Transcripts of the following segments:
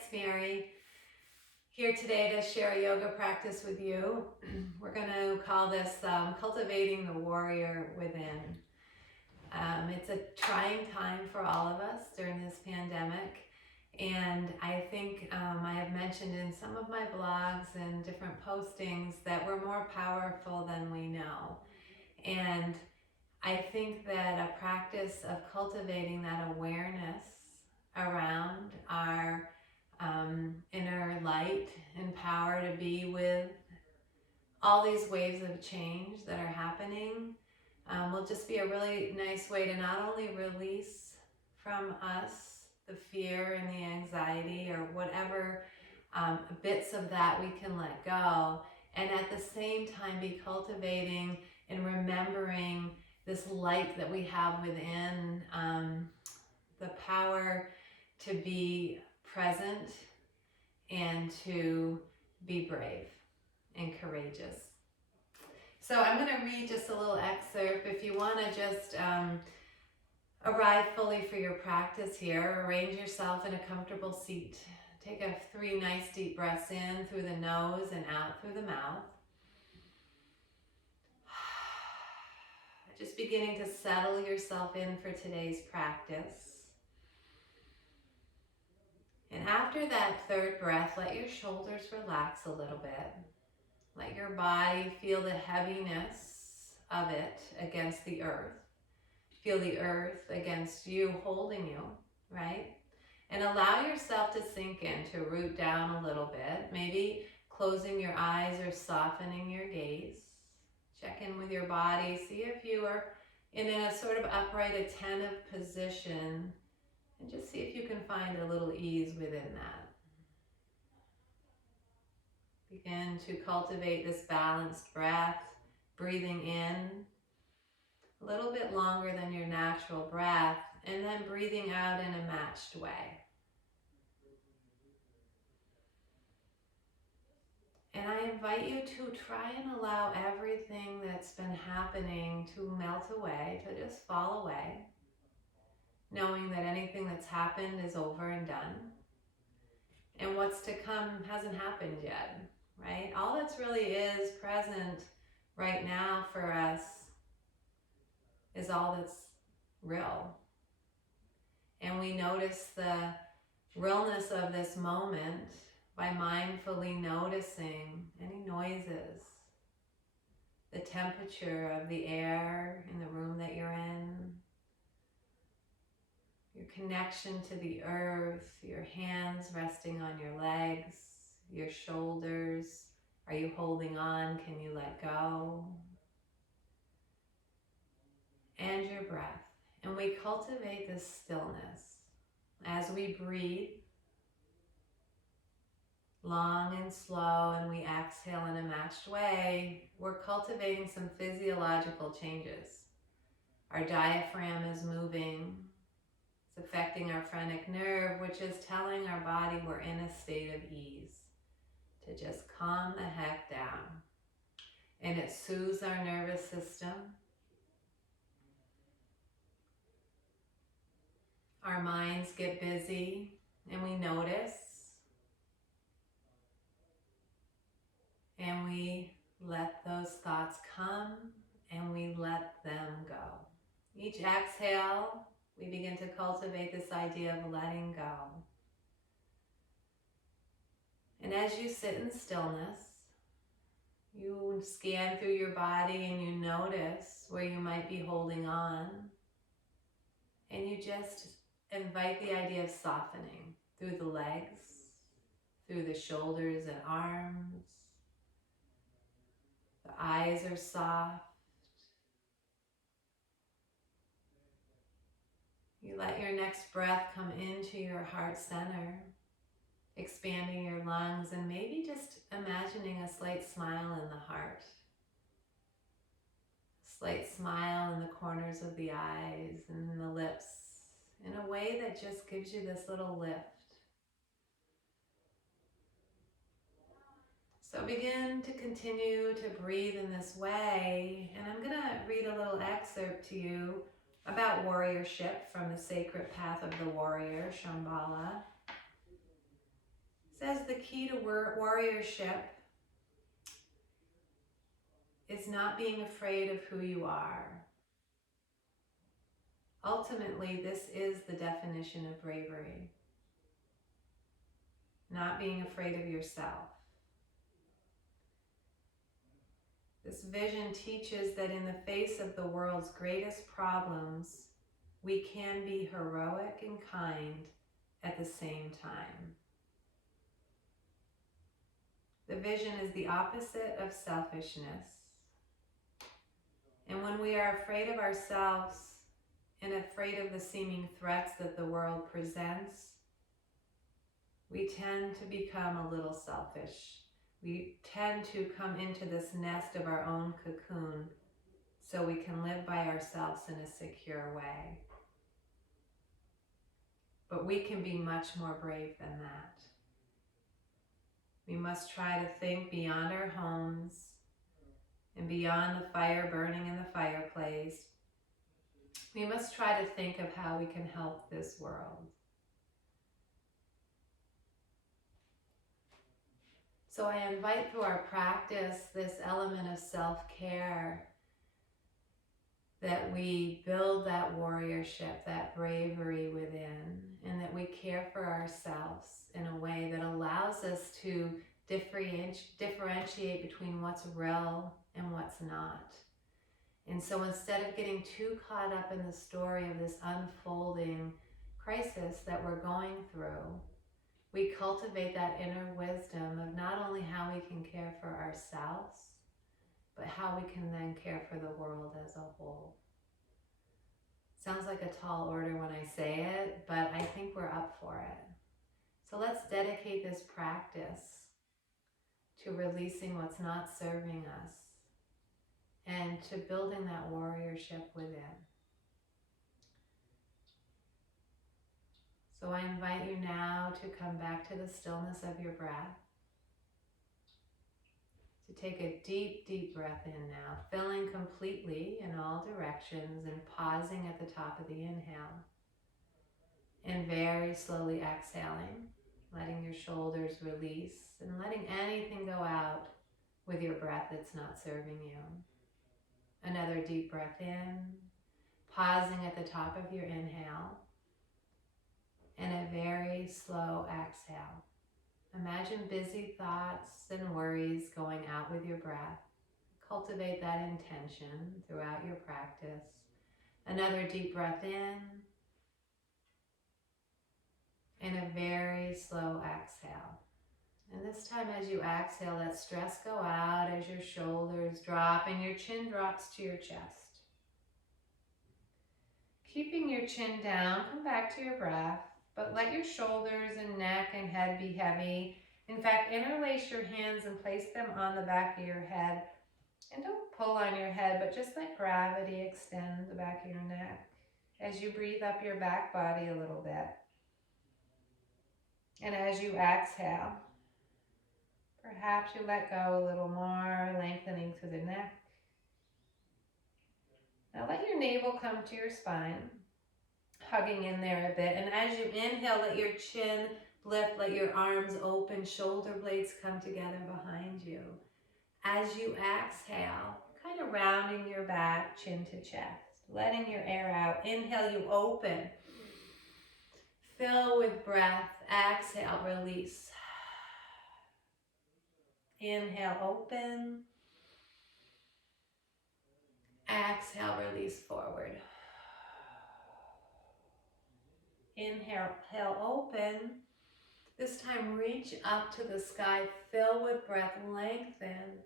it's Mary, here today to share a yoga practice with you. We're going to call this Cultivating the Warrior Within. It's a trying time for all of us during this pandemic, and I think I have mentioned in some of my blogs and different postings that we're more powerful than we know. And I think that a practice of cultivating that awareness around our inner light and power to be with all these waves of change that are happening will just be a really nice way to not only release from us the fear and the anxiety or whatever bits of that we can let go, and at the same time be cultivating and remembering this light that we have within, the power to be present and to be brave and courageous. So I'm going to read just a little excerpt. If you want to just arrive fully for your practice here, arrange yourself in a comfortable seat. Take 3 nice deep breaths in through the nose and out through the mouth. Just beginning to settle yourself in for today's practice. And after that 3rd breath, let your shoulders relax a little bit. Let your body feel the heaviness of it against the earth. Feel the earth against you, holding you, right? And allow yourself to sink in, to root down a little bit. Maybe closing your eyes or softening your gaze. Check in with your body. See if you are in a sort of upright, attentive position. And just see if you can find a little ease within that. Begin to cultivate this balanced breath, breathing in a little bit longer than your natural breath, and then breathing out in a matched way. And I invite you to try and allow everything that's been happening to melt away, to just fall away, knowing that anything that's happened is over and done. And what's to come hasn't happened yet, right? All that's really is present right now for us is all that's real. And we notice the realness of this moment by mindfully noticing any noises, the temperature of the air in the room that you're in, your connection to the earth, your hands resting on your legs, your shoulders. Are you holding on? Can you let go? And your breath. And we cultivate this stillness as we breathe long and slow, and we exhale in a matched way. We're cultivating some physiological changes. Our diaphragm is moving. It's affecting our phrenic nerve, which is telling our body we're in a state of ease, to just calm the heck down. And it soothes our nervous system. Our minds get busy and we notice. And we let those thoughts come and we let them go. Each exhale, we begin to cultivate this idea of letting go. And as you sit in stillness, you scan through your body and you notice where you might be holding on. And you just invite the idea of softening through the legs, through the shoulders and arms. The eyes are soft. You let your next breath come into your heart center, expanding your lungs and maybe just imagining a slight smile in the heart. A slight smile in the corners of the eyes and the lips in a way that just gives you this little lift. So begin to continue to breathe in this way, and I'm going to read a little excerpt to you about warriorship from the Sacred Path of the Warrior, Shambhala. key to warriorship is not being afraid of who you are. Ultimately, this is the definition of bravery. Not being afraid of yourself. This vision teaches that in the face of the world's greatest problems, we can be heroic and kind at the same time. The vision is the opposite of selfishness. And when we are afraid of ourselves and afraid of the seeming threats that the world presents, we tend to become a little selfish. We tend to come into this nest of our own cocoon so we can live by ourselves in a secure way. But we can be much more brave than that. We must try to think beyond our homes and beyond the fire burning in the fireplace. We must try to think of how we can help this world. So I invite through our practice this element of self-care, that we build that warriorship, that bravery within, and that we care for ourselves in a way that allows us to differentiate between what's real and what's not. And so instead of getting too caught up in the story of this unfolding crisis that we're going through, we cultivate that inner wisdom of not only how we can care for ourselves, but how we can then care for the world as a whole. Sounds like a tall order when I say it, but I think we're up for it. So let's dedicate this practice to releasing what's not serving us and to building that warriorship within. So I invite you now to come back to the stillness of your breath. To take a deep, deep breath in now, filling completely in all directions and pausing at the top of the inhale. And very slowly exhaling, letting your shoulders release and letting anything go out with your breath that's not serving you. Another deep breath in, pausing at the top of your inhale, and a very slow exhale. Imagine busy thoughts and worries going out with your breath. Cultivate that intention throughout your practice. Another deep breath in, and a very slow exhale. And this time as you exhale, let stress go out as your shoulders drop and your chin drops to your chest. Keeping your chin down, come back to your breath, but let your shoulders and neck and head be heavy. In fact, interlace your hands and place them on the back of your head. And don't pull on your head, but just let gravity extend the back of your neck as you breathe up your back body a little bit. And as you exhale, perhaps you let go a little more, lengthening through the neck. Now let your navel come to your spine, hugging in there a bit. And as you inhale, let your chin lift, let your arms open, shoulder blades come together behind you. As you exhale, kind of rounding your back, chin to chest, letting your air out. Inhale, you open. Fill with breath. Exhale, release. Inhale, open. Exhale, release forward. Inhale, open. This time, reach up to the sky. Fill with breath. Lengthen.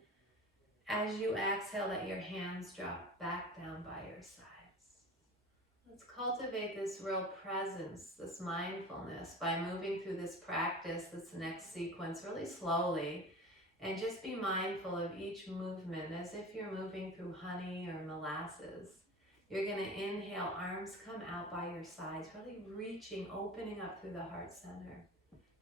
As you exhale, let your hands drop back down by your sides. Let's cultivate this real presence, this mindfulness, by moving through this practice, this next sequence, really slowly. And just be mindful of each movement as if you're moving through honey or molasses. You're going to inhale, arms come out by your sides, really reaching, opening up through the heart center.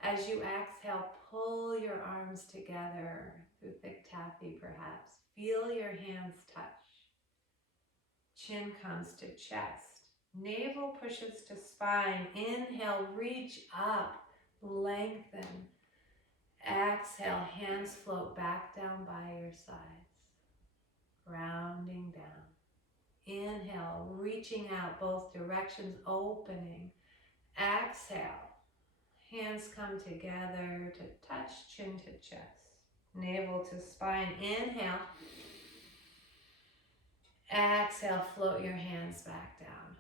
As you exhale, pull your arms together through thick taffy perhaps. Feel your hands touch. Chin comes to chest. Navel pushes to spine. Inhale, reach up, lengthen. hands float back down by your sides, rounding down. Inhale, reaching out both directions, opening. Exhale, hands come together to touch chin to chest, navel to spine. Inhale. Exhale, float your hands back down.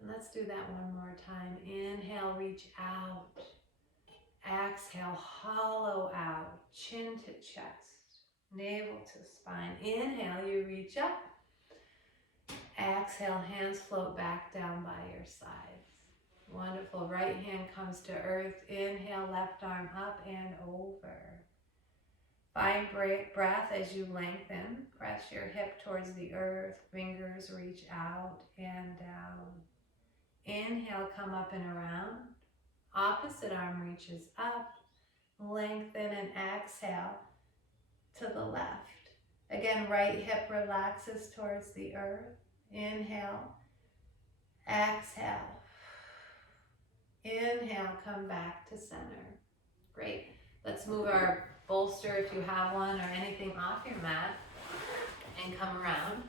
And let's do that one more time. Inhale, reach out. Exhale, hollow out, chin to chest, navel to spine. Inhale, you reach up. Exhale, hands float back down by your sides. Wonderful. Right hand comes to earth. Inhale, left arm up and over. Find breath as you lengthen. Press your hip towards the earth. Fingers reach out and down. Inhale, come up and around. Opposite arm reaches up. Lengthen and exhale to the left. Again, right hip relaxes towards the earth. Inhale. Exhale. Inhale, come back to center. Great. Let's move our bolster, if you have one, or anything off your mat and come around.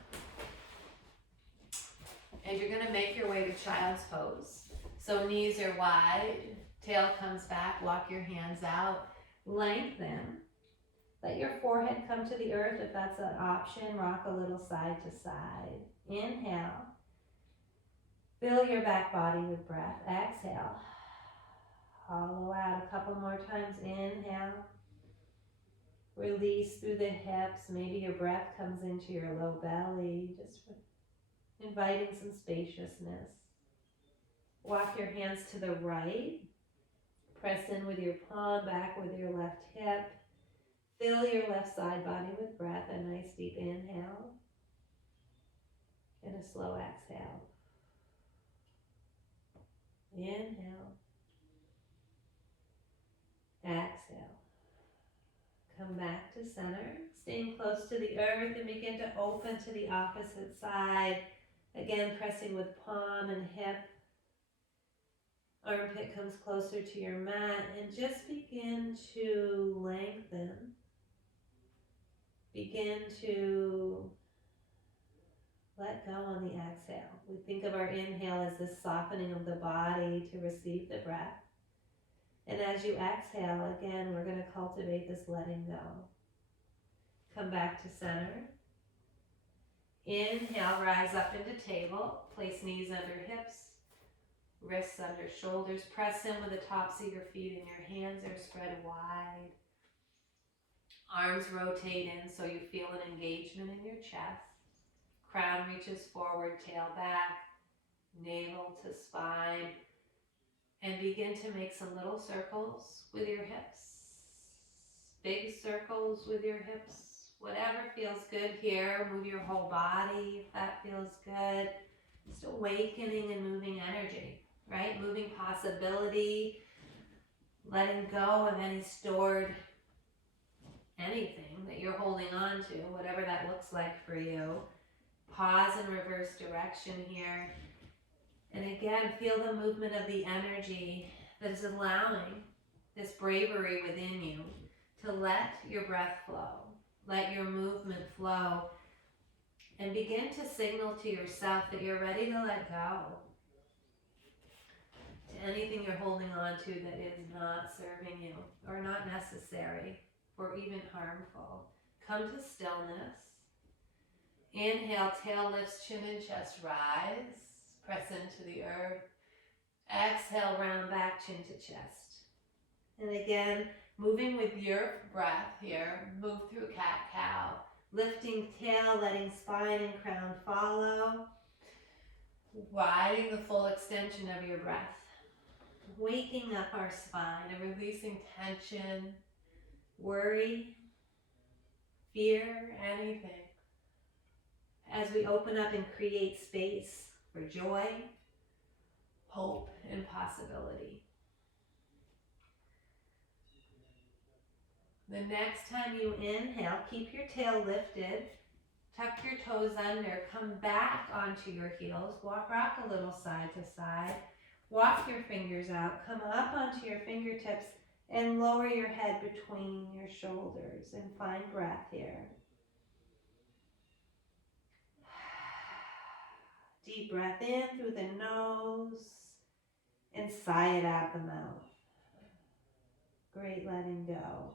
And you're going to make your way to child's pose. So knees are wide, tail comes back, walk your hands out, lengthen. Let your forehead come to the earth if that's an option. Rock a little side to side. Inhale. Fill your back body with breath. Exhale. Hollow out a couple more times. Inhale. Release through the hips. Maybe your breath comes into your low belly. Just inviting some spaciousness. Walk your hands to the right. Press in with your palm, back with your left hip. Fill your left side body with breath. A nice deep inhale. And a slow exhale. Inhale. Exhale. Come back to center. Staying close to the earth and begin to open to the opposite side. Again, pressing with palm and hip. Armpit comes closer to your mat and just begin to lengthen. Begin to let go on the exhale. We think of our inhale as this softening of the body to receive the breath. And as you exhale, again, we're going to cultivate this letting go. Come back to center. Inhale, rise up into table. Place knees under hips, wrists under shoulders. Press in with the tops of your feet and your hands are spread wide. Arms rotate in so you feel an engagement in your chest. Crown reaches forward, tail back, navel to spine. And begin to make some little circles with your hips. Big circles with your hips. Whatever feels good here. Move your whole body if that feels good. Just awakening and moving energy, right? Moving possibility. Letting go of any stored anything that you're holding on to, whatever that looks like for you. Pause and reverse direction here. And again, feel the movement of the energy that is allowing this bravery within you to let your breath flow, let your movement flow, and begin to signal to yourself that you're ready to let go to anything you're holding on to that is not serving you or not necessary or even harmful. Come to stillness. Inhale, tail lifts, chin and chest rise. Press into the earth. Exhale, round back, chin to chest. And again, moving with your breath here. Move through cat-cow. Lifting tail, letting spine and crown follow. Widening the full extension of your breath. Waking up our spine and releasing tension, worry, fear, anything. As we open up and create space for joy, hope, and possibility. The next time you inhale, keep your tail lifted, tuck your toes under, come back onto your heels, rock a little side to side, walk your fingers out, come up onto your fingertips, And lower your head between your shoulders and find breath here. Deep breath in through the nose and sigh it out the mouth. Great, letting go.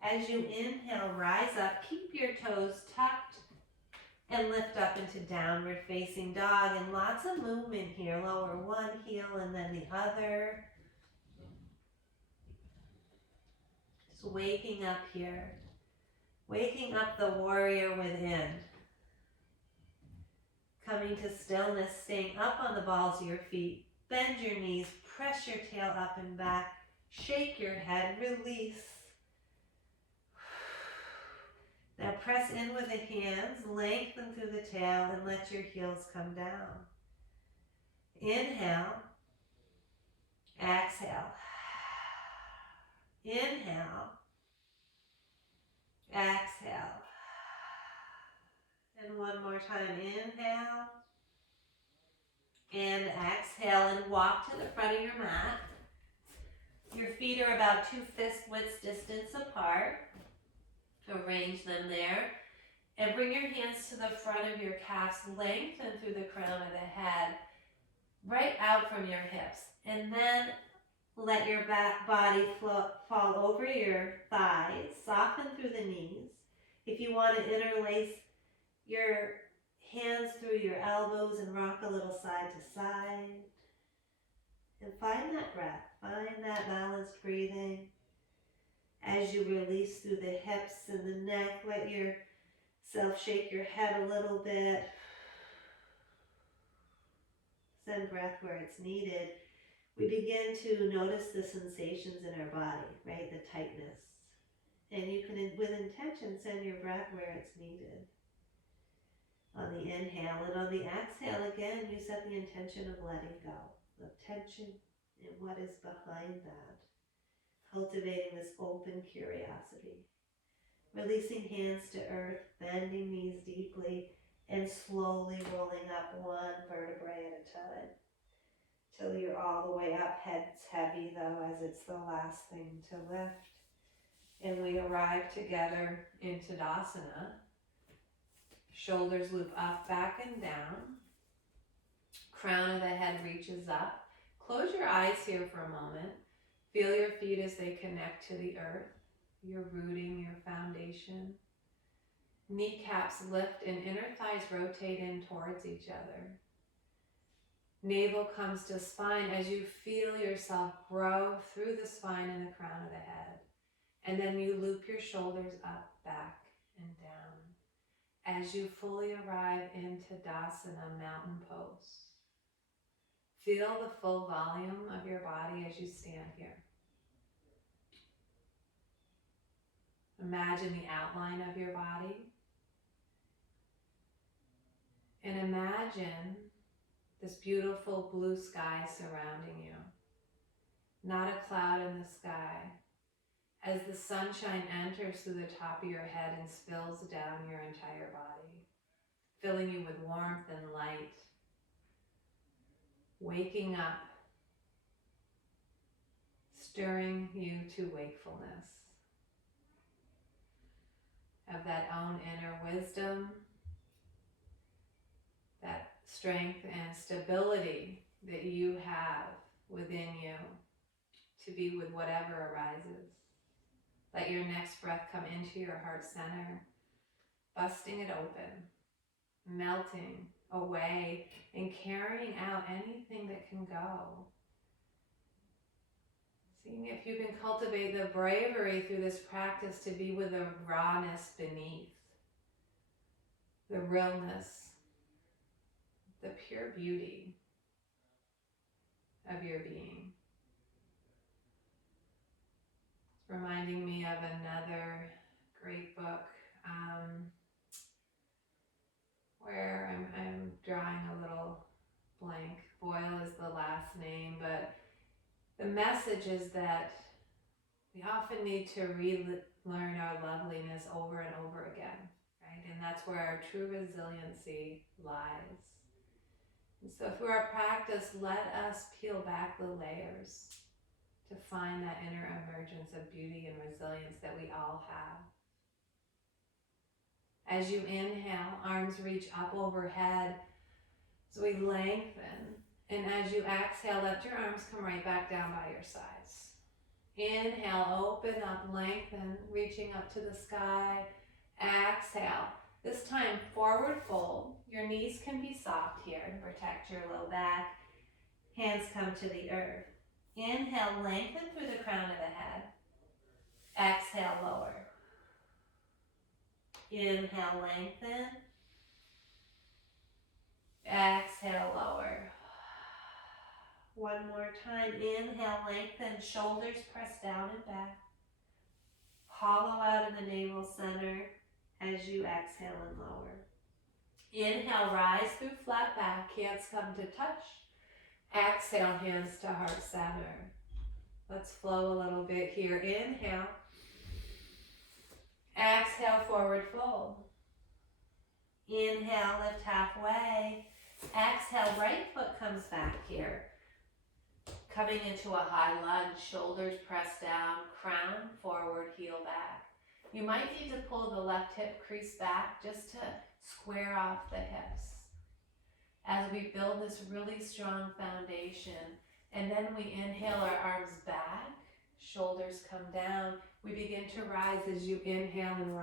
As you inhale, rise up, keep your toes tucked and lift up into downward facing dog, and lots of movement here. Lower one heel and then the other. Just waking up here. Waking up the warrior within. Coming to stillness, staying up on the balls of your feet. Bend your knees, press your tail up and back. Shake your head, release. Now press in with the hands, lengthen through the tail, and let your heels come down. Inhale. Exhale. Inhale. Exhale. And one more time. Inhale. And exhale, and walk to the front of your mat. Your feet are about 2 fist widths distance apart. Arrange them there. And bring your hands to the front of your calves, lengthen through the crown of the head, right out from your hips. And then let your back body fall over your thighs, soften through the knees. If you want to interlace your hands through your elbows and rock a little side to side. And find that breath, find that balanced breathing. As you release through the hips and the neck, let yourself shake your head a little bit. Send breath where it's needed. We begin to notice the sensations in our body, right? The tightness. And you can, with intention, send your breath where it's needed. On the inhale, and on the exhale, again, you set the intention of letting go, of tension and what is behind that. Cultivating this open curiosity. Releasing hands to earth, bending knees deeply, and slowly rolling up one vertebrae at a time. Till you're all the way up. Head's heavy though, as it's the last thing to lift. And we arrive together in Tadasana. Shoulders loop up, back and down. Crown of the head reaches up. Close your eyes here for a moment. Feel your feet as they connect to the earth. Your rooting, your foundation. Kneecaps lift and inner thighs rotate in towards each other. Navel comes to spine as you feel yourself grow through the spine and the crown of the head. And then you loop your shoulders up, back, and down as you fully arrive into Tadasana, mountain pose. Feel the full volume of your body as you stand here. Imagine the outline of your body. And imagine this beautiful blue sky surrounding you. Not a cloud in the sky. As the sunshine enters through the top of your head and spills down your entire body, filling you with warmth and light. Waking up, stirring you to wakefulness. Of that own inner wisdom, that strength and stability that you have within you to be with whatever arises. Let your next breath come into your heart center, busting it open, melting away and carrying out anything that can go. Seeing if you can cultivate the bravery through this practice to be with the rawness beneath, the realness, the pure beauty of your being. It's reminding me of another great book where I'm drawing a little blank. Boyle is the last name, but the message is that we often need to relearn our loveliness over and over again, right? And that's where our true resiliency lies. And so through our practice, let us peel back the layers to find that inner emergence of beauty and resilience that we all have. As you inhale, arms reach up overhead as we lengthen. And as you exhale, let your arms come right back down by your sides. Inhale, open up, lengthen, reaching up to the sky. Exhale. This time, forward fold. Your knees can be soft here to protect your low back. Hands come to the earth. Inhale, lengthen through the crown of the head. Exhale, lower. Inhale, lengthen. Exhale, lower. One more time. Inhale, lengthen. Shoulders press down and back. Hollow out in the navel center as you exhale and lower. Inhale, rise through flat back. Hands come to touch. Exhale, hands to heart center. Let's flow a little bit here. Inhale. Exhale, forward fold. Inhale, lift halfway. Exhale, right foot comes back here. Coming into a high lunge, shoulders press down, crown forward, heel back. You might need to pull the left hip crease back just to square off the hips as we build this really strong foundation. And then we inhale our arms back, shoulders come down. We begin to rise as you inhale and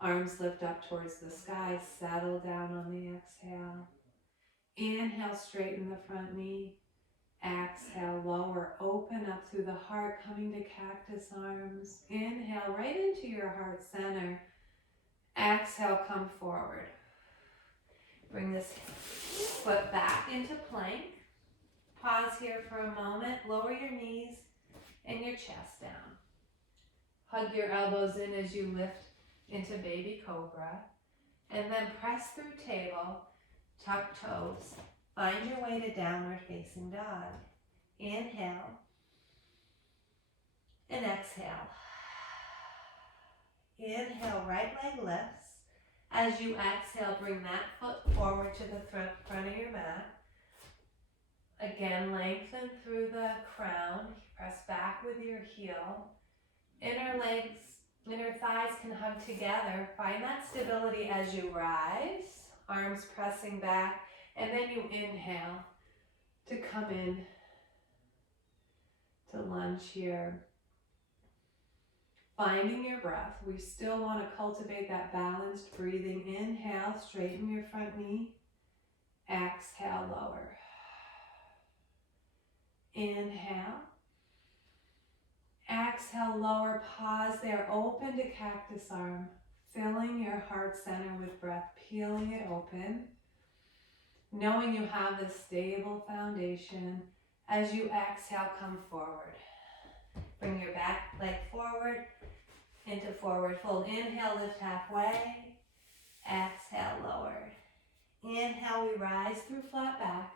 arms lift up towards the sky. Settle down on the exhale. Inhale, straighten the front knee. Exhale, lower, open up through the heart, coming to cactus arms. Inhale, right into your heart center. Exhale, come forward. Bring this foot back into plank. Pause here for a moment. Lower your knees and your chest down. Hug your elbows in as you lift into baby cobra. And then press through table, tuck toes. Find your way to downward facing dog. Inhale and exhale. Inhale, right leg lifts. As you exhale, bring that foot forward to the front of your mat. Again, lengthen through the crown. Press back with your heel. Inner thighs can hug together. Find that stability as you rise. Arms pressing back. And then you inhale to come in to lunge here. Finding your breath. We still want to cultivate that balanced breathing. Inhale, straighten your front knee. Exhale, lower. Inhale. Exhale, lower. Pause there. Open to cactus arm. Filling your heart center with breath. Peeling it open. Knowing you have this stable foundation. As you exhale, come forward. Bring your back leg forward into forward fold. Inhale, lift halfway. Exhale, lower. Inhale, we rise through flat back.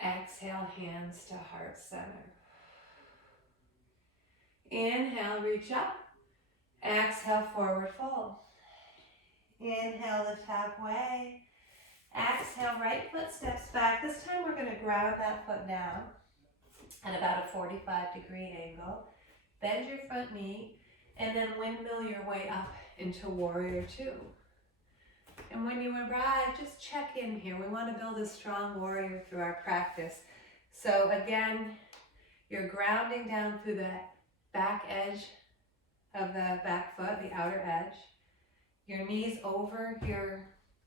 Exhale, hands to heart center. Inhale, reach up. Exhale, forward fold. Inhale, lift halfway. Exhale, right foot steps back. This time we're going to ground that foot down at about a 45-degree angle. Bend your front knee and then windmill your way up into warrior two. And when you arrive, just check in here. We want to build a strong warrior through our practice. So again, you're grounding down through the back edge of the back foot, the outer edge. Your knees over your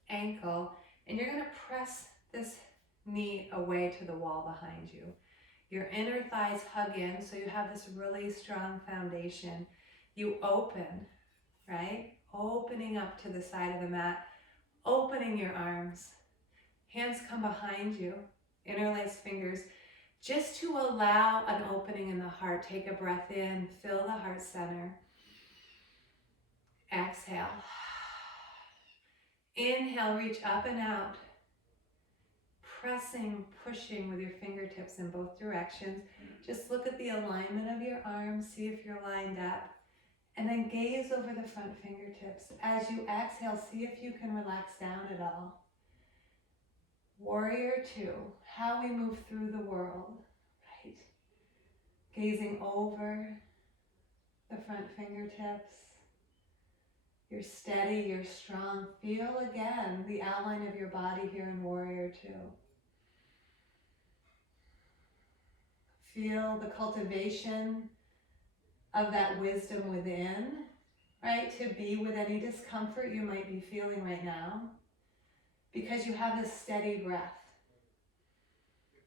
ankle, and you're going to press this knee away to the wall behind you. Your inner thighs hug in, so you have this really strong foundation. You open, right? Opening up to the side of the mat, opening your arms. Hands come behind you, interlace fingers, just to allow an opening in the heart. Take a breath in, fill the heart center. Exhale. Inhale, reach up and out. Pressing, pushing with your fingertips in both directions. Just look at the alignment of your arms, see if you're lined up. And then gaze over the front fingertips. As you exhale, see if you can relax down at all. Warrior two, how we move through the world, right? Gazing over the front fingertips. You're steady, you're strong. Feel again the outline of your body here in Warrior 2. Feel the cultivation of that wisdom within, right? To be with any discomfort you might be feeling right now, because you have this steady breath.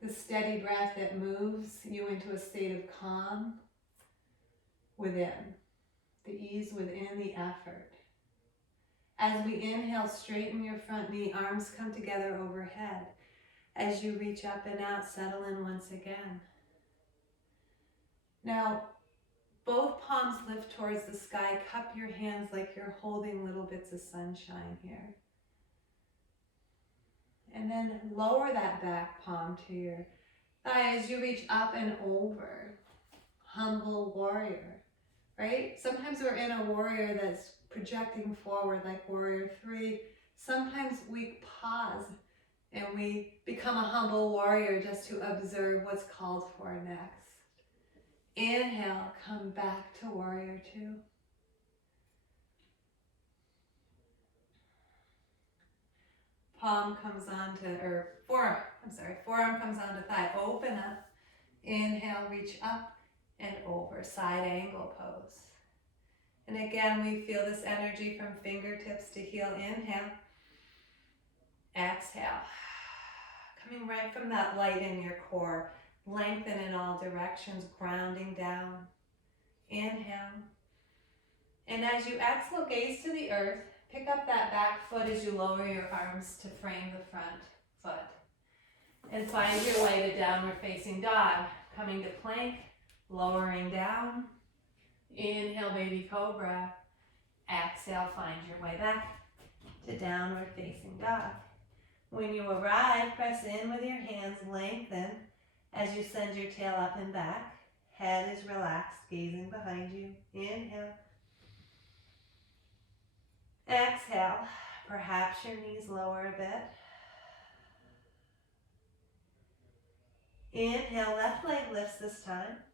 The steady breath that moves you into a state of calm within, the ease within the effort. As we inhale, straighten your front knee, arms come together overhead. As you reach up and out, settle in once again. Now, both palms lift towards the sky. Cup your hands like you're holding little bits of sunshine here. And then lower that back palm to your thigh as you reach up and over. Humble warrior, right? Sometimes we're in a warrior that's projecting forward like Warrior 3. Sometimes we pause and we become a humble warrior just to observe what's called for next. Inhale, come back to Warrior 2. Forearm comes onto thigh. Open up. Inhale, reach up and over. Side angle pose. And again, we feel this energy from fingertips to heel. Inhale. Exhale. Coming right from that light in your core. Lengthen in all directions, grounding down. Inhale. And as you exhale, gaze to the earth. Pick up that back foot as you lower your arms to frame the front foot. And find your way to downward facing dog. Coming to plank, lowering down. Inhale, baby cobra. Exhale, find your way back to downward facing dog. When you arrive, press in with your hands, lengthen as you send your tail up and back. Head is relaxed, gazing behind you. Inhale. Exhale. Perhaps your knees lower a bit. Inhale, left leg lifts this time.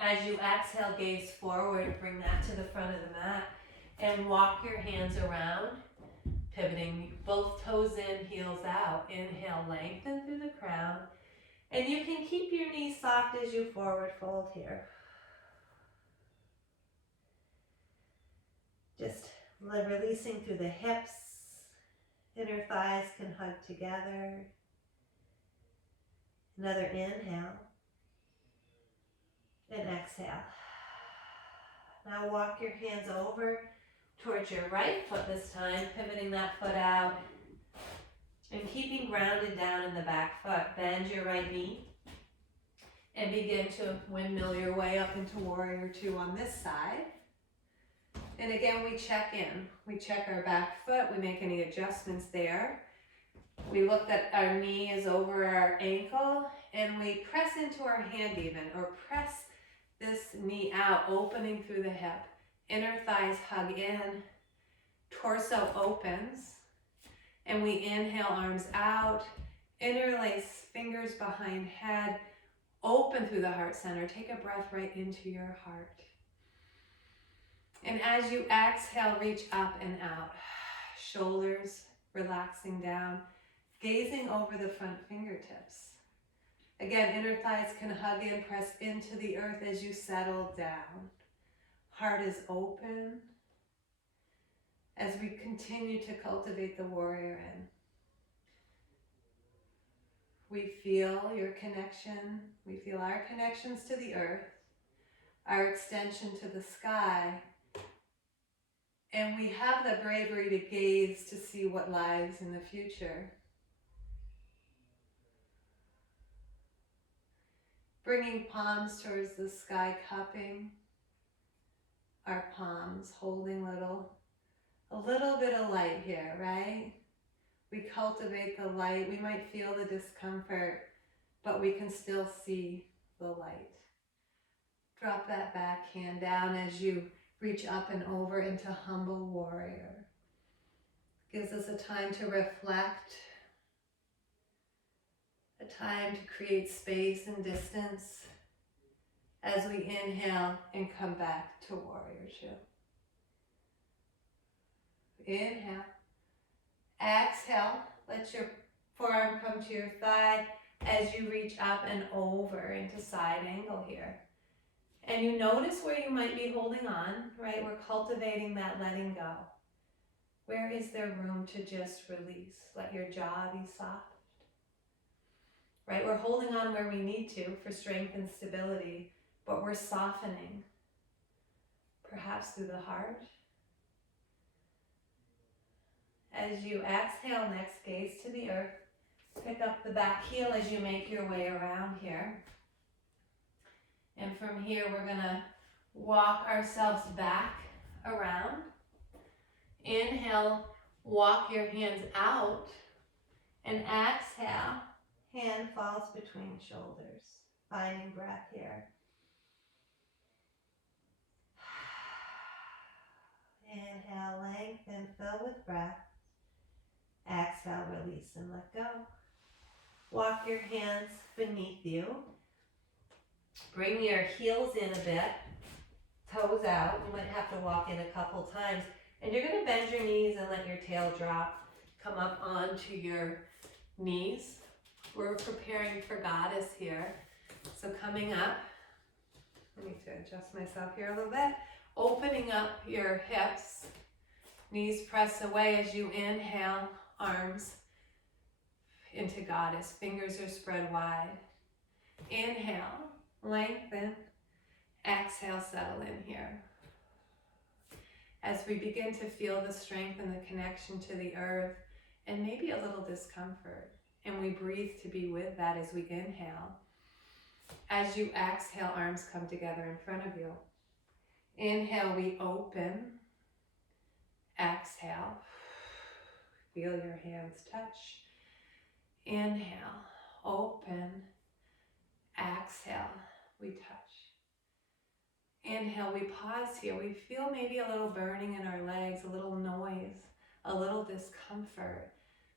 As you exhale, gaze forward, bring that to the front of the mat and walk your hands around, pivoting both toes in, heels out. Inhale, lengthen through the crown. And you can keep your knees soft as you forward fold here. Just releasing through the hips. Inner thighs can hug together. Another inhale. And exhale. Now walk your hands over towards your right foot this time, pivoting that foot out. And keeping grounded down in the back foot. Bend your right knee. And begin to windmill your way up into Warrior 2 on this side. And again, we check in. We check our back foot. We make any adjustments there. We look that our knee is over our ankle. And we press into our hand even, or press this knee out, opening through the hip. Inner thighs hug in. Torso opens. And we inhale, arms out. Interlace fingers behind head. Open through the heart center. Take a breath right into your heart. And as you exhale, reach up and out. Shoulders relaxing down. Gazing over the front fingertips. Again, inner thighs can hug in, press into the earth as you settle down. Heart is open as we continue to cultivate the warrior in. We feel your connection. We feel our connections to the earth, our extension to the sky, and we have the bravery to gaze to see what lies in the future. Bringing palms towards the sky, cupping our palms, holding a little bit of light here, right? We cultivate the light. We might feel the discomfort, but we can still see the light. Drop that back hand down as you reach up and over into humble warrior. Gives us a time to reflect, a time to create space and distance as we inhale and come back to warrior two. Inhale. Exhale. Let your forearm come to your thigh as you reach up and over into side angle here. And you notice where you might be holding on, right? We're cultivating that letting go. Where is there room to just release? Let your jaw be soft. Right? We're holding on where we need to for strength and stability, but we're softening. Perhaps through the heart. As you exhale, next gaze to the earth. Pick up the back heel as you make your way around here. And from here, we're gonna walk ourselves back around. Inhale, walk your hands out. And exhale, hand falls between shoulders. Finding breath here. Inhale, lengthen, fill with breath. Exhale, release and let go. Walk your hands beneath you. Bring your heels in a bit, toes out. You might have to walk in a couple times. And you're going to bend your knees and let your tail drop. Come up onto your knees. We're preparing for goddess here. So coming up, I need to adjust myself here a little bit. Opening up your hips. Knees press away as you inhale, arms into goddess. Fingers are spread wide. Inhale, lengthen. Exhale, settle in here. As we begin to feel the strength and the connection to the earth and maybe a little discomfort. And we breathe to be with that as we inhale. As you exhale, arms come together in front of you. Inhale, we open. Exhale. Feel your hands touch. Inhale, open. Exhale, we touch. Inhale, we pause here. We feel maybe a little burning in our legs, a little noise, a little discomfort.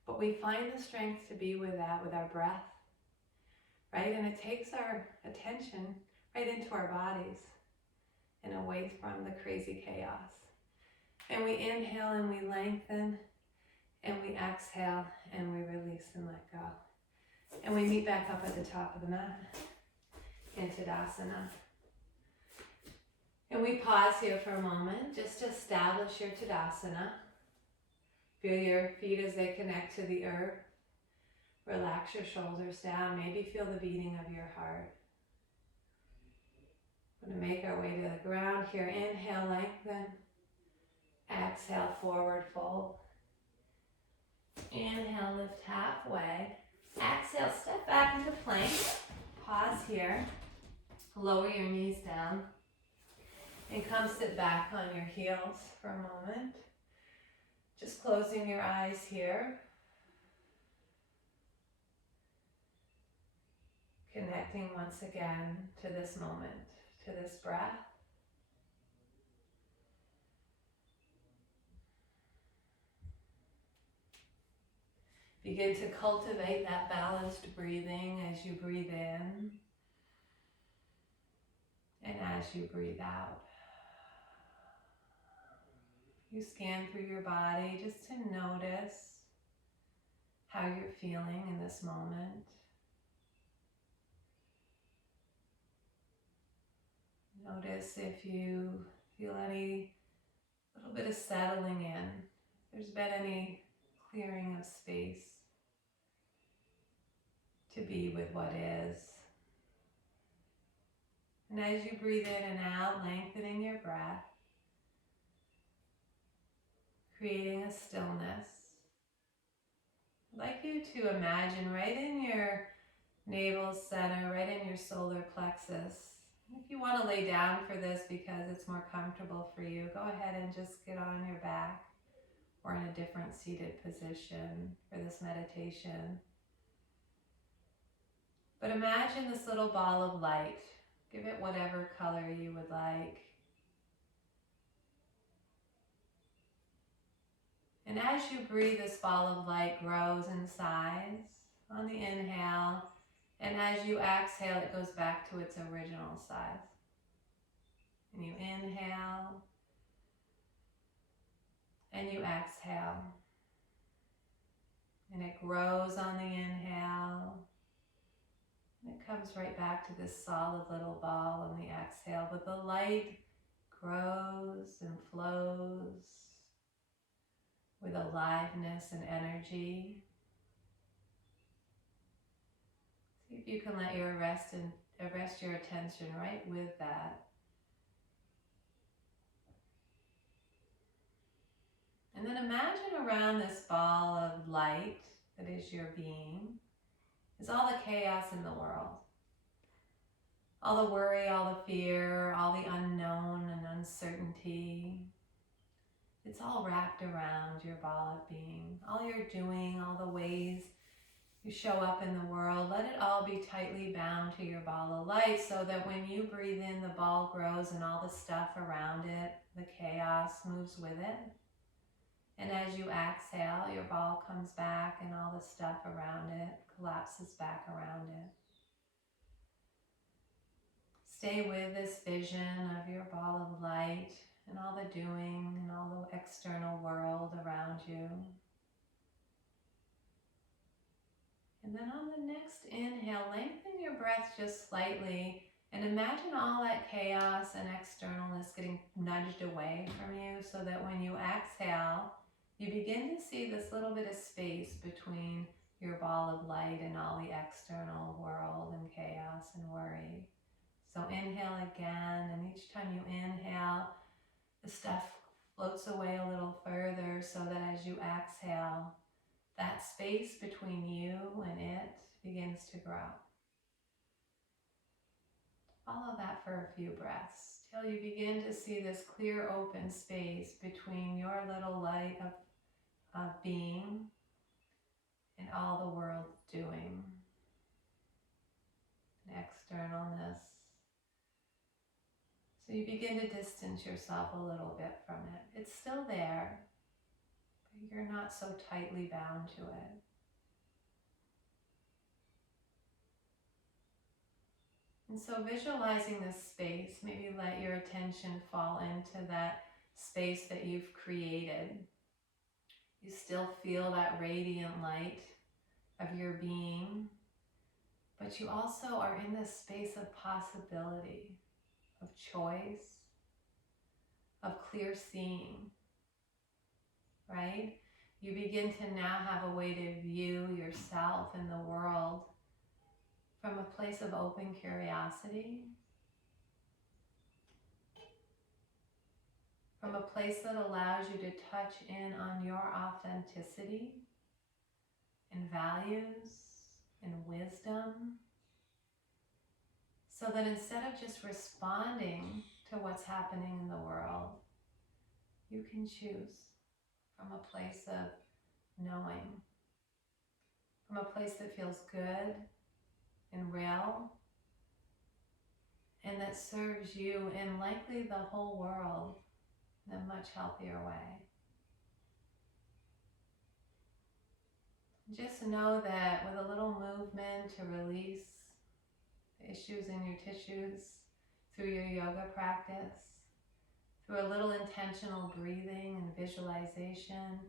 But we find the strength to be with that, with our breath, right? And it takes our attention right into our bodies and away from the crazy chaos. And we inhale and we lengthen, and we exhale and we release and let go. And we meet back up at the top of the mat in Tadasana. And we pause here for a moment just to establish your Tadasana. Feel your feet as they connect to the earth. Relax your shoulders down. Maybe feel the beating of your heart. We're going to make our way to the ground here. Inhale, lengthen. Exhale, forward fold. Inhale, lift halfway. Exhale, step back into plank. Pause here. Lower your knees down. And come sit back on your heels for a moment. Just closing your eyes here. Connecting once again to this moment, to this breath. Begin to cultivate that balanced breathing as you breathe in and as you breathe out. You scan through your body just to notice how you're feeling in this moment. Notice if you feel any little bit of settling in, if there's been any clearing of space to be with what is. And as you breathe in and out, lengthening your breath, creating a stillness. I'd like you to imagine right in your navel center, right in your solar plexus. If you want to lay down for this because it's more comfortable for you, go ahead and just get on your back or in a different seated position for this meditation. But imagine this little ball of light. Give it whatever color you would like. And as you breathe, this ball of light grows in size on the inhale. And as you exhale, it goes back to its original size. inhale and you exhale. And it grows on the inhale. And it comes right back to this solid little ball on the exhale. But the light grows and flows with aliveness and energy. See if you can let your arrest your attention right with that. And then imagine around this ball of light that is your being is all the chaos in the world. All the worry, all the fear, all the unknown and uncertainty. It's all wrapped around your ball of being. All you're doing, all the ways you show up in the world, let it all be tightly bound to your ball of light so that when you breathe in, the ball grows and all the stuff around it, the chaos, moves with it. And as you exhale, your ball comes back and all the stuff around it collapses back around it. Stay with this vision of your ball of light and all the doing and all the external world around you. And then on the next inhale, lengthen your breath just slightly and imagine all that chaos and externalness getting nudged away from you so that when you exhale, you begin to see this little bit of space between your ball of light and all the external world and chaos and worry. So inhale again, and each time you inhale, the stuff floats away a little further so that as you exhale, that space between you and it begins to grow. Follow that for a few breaths till you begin to see this clear open space between your little light of being and all the world's doing, and externalness. So you begin to distance yourself a little bit from it. It's still there, but you're not so tightly bound to it. And so visualizing this space, maybe let your attention fall into that space that you've created. You still feel that radiant light of your being, but you also are in this space of possibility, of choice, of clear seeing, right? You begin to now have a way to view yourself and the world from a place of open curiosity, from a place that allows you to touch in on your authenticity and values and wisdom, so that instead of just responding to what's happening in the world, you can choose from a place of knowing, from a place that feels good and real, and that serves you and likely the whole world in a much healthier way. Just know that with a little movement to release the issues in your tissues through your yoga practice, through a little intentional breathing and visualization,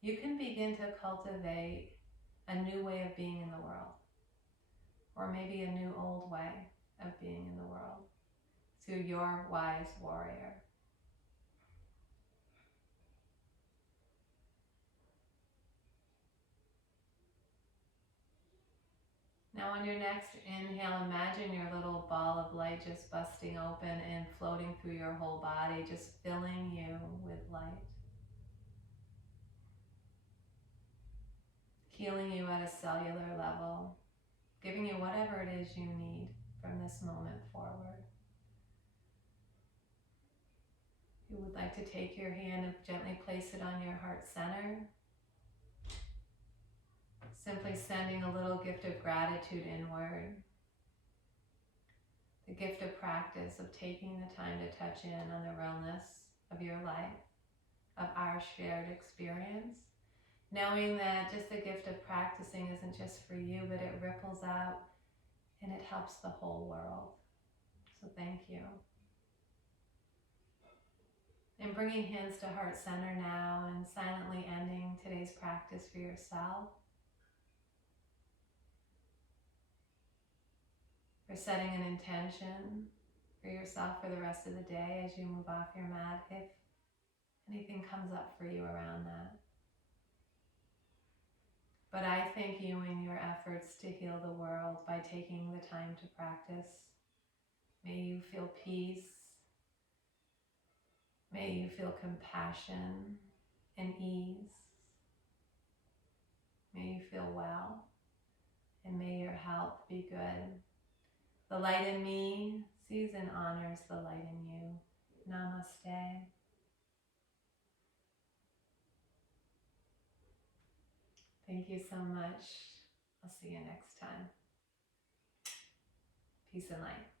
you can begin to cultivate a new way of being in the world, or maybe a new old way of being in the world through your wise warrior. Now on your next inhale, imagine your little ball of light just busting open and floating through your whole body, just filling you with light. Healing you at a cellular level, giving you whatever it is you need from this moment forward. You would like to take your hand and gently place it on your heart center. Simply sending a little gift of gratitude inward. The gift of practice of taking the time to touch in on the realness of your life, of our shared experience. Knowing that just the gift of practicing isn't just for you, but it ripples out and it helps the whole world. So thank you. And bringing hands to heart center now and silently ending today's practice for yourself. For setting an intention for yourself for the rest of the day as you move off your mat, if anything comes up for you around that. But I thank you in your efforts to heal the world by taking the time to practice. May you feel peace. May you feel compassion and ease. May you feel well, and may your health be good. The light in me sees and honors the light in you. Namaste. Thank you so much. I'll see you next time. Peace and light.